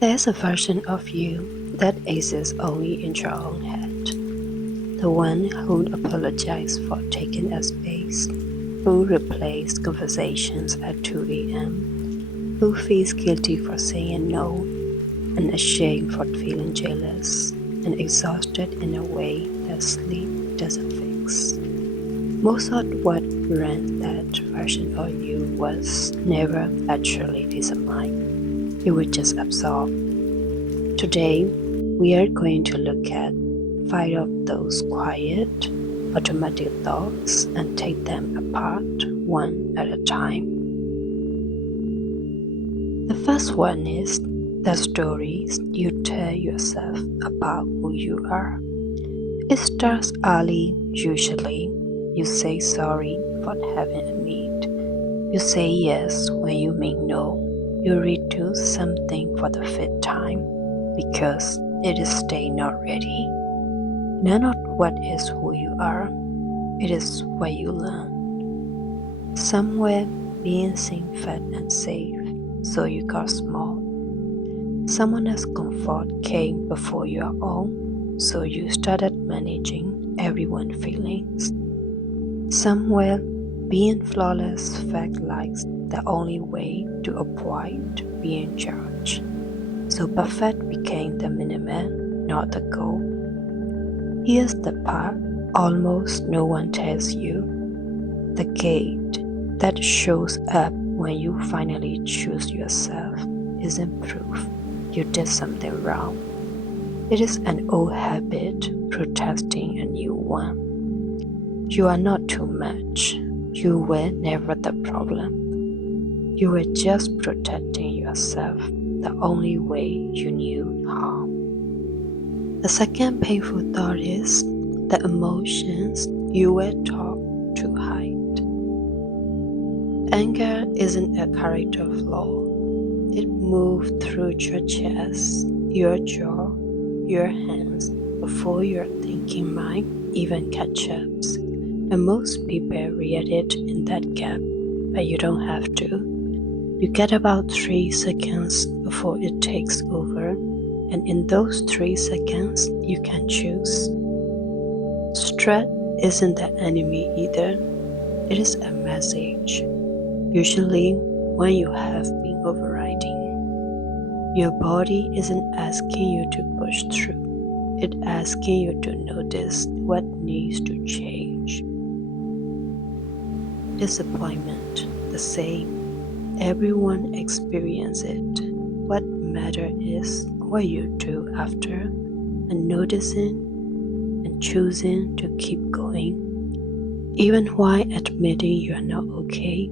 There's a version of you that exists only in your own head. The one who apologizes for taking a space, who replays conversations at 2 a.m., who feels guilty for saying no, and ashamed for feeling jealous, and exhausted in a way that sleep doesn't fix. Most of what ran that version of you was never actually disappointed. It was just absorbed. Today, we are going to look at 5 of those quiet, automatic thoughts and take them apart one at a time. The first one is the stories you tell yourself about who you are. It starts early, usually. You say sorry for having a need. You say yes when you mean no. You redo something for the 5th time because it is still not ready. None of what is who you are. It is what you learn. Somewhere being seen fed and safe, so you got small. Someone else's comfort came before your own, so you started managing everyone's feelings. Somewhere being flawless felt like the only way to avoid being judged. So perfect became the minimum, not the goal. Here's the part almost no one tells you. The gate that shows up when you finally choose yourself isn't proof you did something wrong. It is an old habit protesting a new one. You are not too much. You were never the problem. You were just protecting yourself the only way you knew how. The second painful thought is the emotions you were taught to hide. Anger isn't a character flaw. It moved through your chest, your jaw, your hands before your thinking mind even catch up. And most people read it in that gap, but you don't have to. You get about 3 seconds before it takes over, and in those 3 seconds, you can choose. Stress isn't the enemy either. It is a message, usually when you have been overriding. Your body isn't asking you to push through. It's asking you to notice what needs to change. Disappointment, the same. Everyone experiences it. What matters is what you do after, and noticing and choosing to keep going. Even while admitting you are not okay,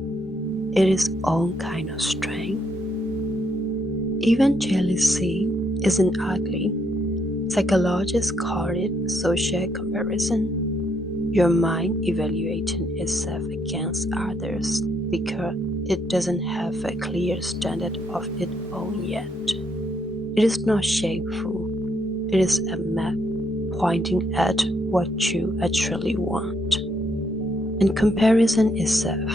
it is own kind of strength. Even jealousy isn't ugly. Psychologists call it social comparison. Your mind evaluating itself against others because it doesn't have a clear standard of its own yet. It is not shameful. It is a map pointing at what you actually want. And comparison itself,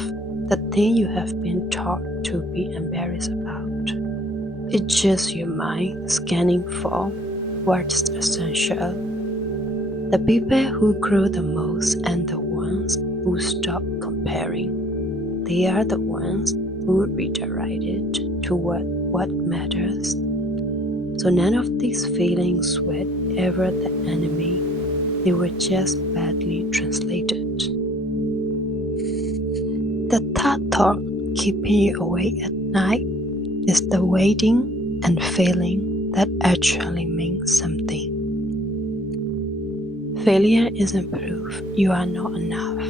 the thing you have been taught to be embarrassed about. It's just your mind scanning for what's essential. The people who grow the most and the ones who stop comparing, they are the ones who redirect it toward what matters. So none of these feelings were ever the enemy, they were just badly translated. The third thought keeping you awake at night is the waiting and feeling that actually means something. Failure isn't proof you are not enough.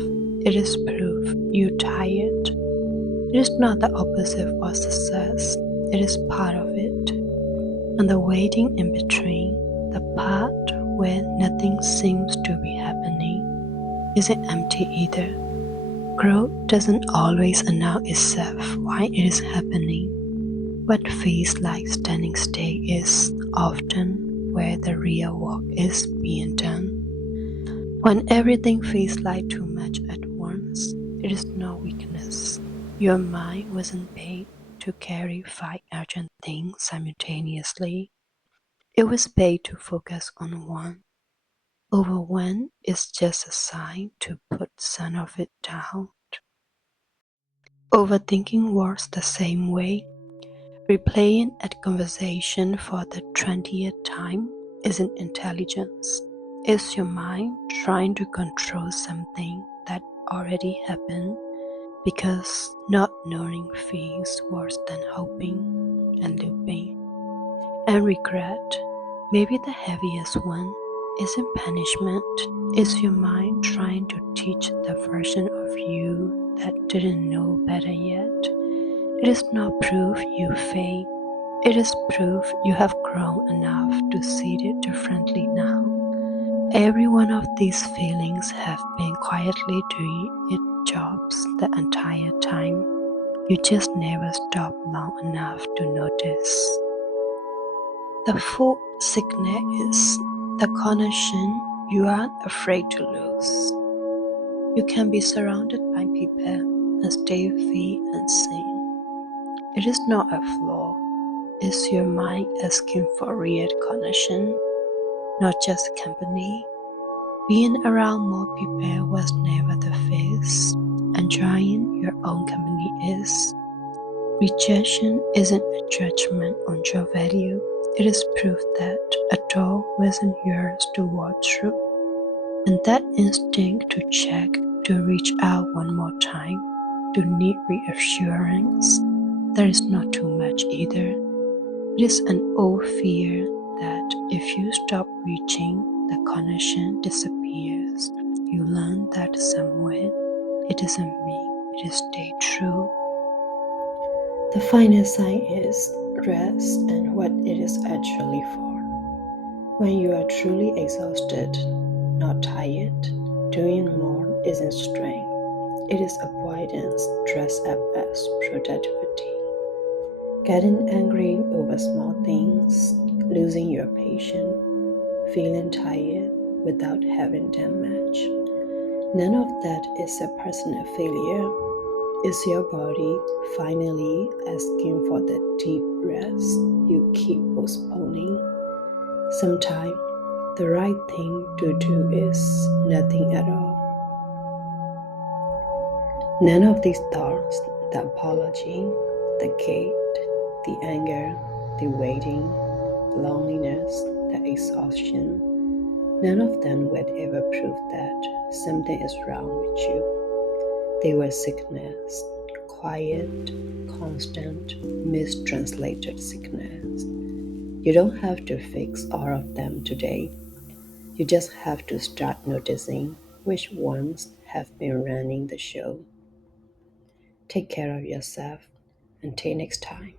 It is proof you're tired. It is not the opposite of success. It is part of it. And the waiting in between, the part where nothing seems to be happening, isn't empty either. Growth doesn't always announce itself while it is happening. What feels like standing still is often where the real work is being done. When everything feels like too much at once, it is no weakness. Your mind wasn't paid to carry five urgent things simultaneously. It was paid to focus on one. Overwhelm is just a sign to put some of it down. Overthinking works the same way. Replaying a conversation for the 20th time isn't intelligence. It's your mind trying to control something that already happened because not knowing feels worse than hoping and looping. And regret, maybe the heaviest one, isn't punishment. It's your mind trying to teach the version of you that didn't know better yet. It is not proof you failed. It is proof you have grown enough to see it differently now. Every one of these feelings have been quietly doing its jobs the entire time. You just never stop long enough to notice. The fourth signal is the connection you are afraid to lose. You can be surrounded by people and still feel unseen. It is not a flaw. It's your mind asking for real connection, not just company. Being around more people was never the fix. Enjoying your own company is. Rejection isn't a judgment on your value. It is proof that a door wasn't yours to walk through. And that instinct to check, to reach out one more time, to need reassurance, there is not too much either. It is an old fear that if you stop reaching, the connection disappears. You learn that somewhere it doesn't mean it is stay true. The final sign is rest and what it is actually for. When you are truly exhausted, not tired, doing more isn't strength. It is avoidance dressed up as productivity. Getting angry over small things, losing your patience, feeling tired without having done much. None of that is a personal failure. It's your body finally asking for the deep rest you keep postponing. Sometimes the right thing to do is nothing at all. None of these thoughts, the apology, the guilt, the anger, the waiting, the loneliness, the exhaustion, none of them would ever prove that something is wrong with you. They were sickness, quiet, constant, mistranslated sickness. You don't have to fix all of them today. You just have to start noticing which ones have been running the show. Take care of yourself. Until next time.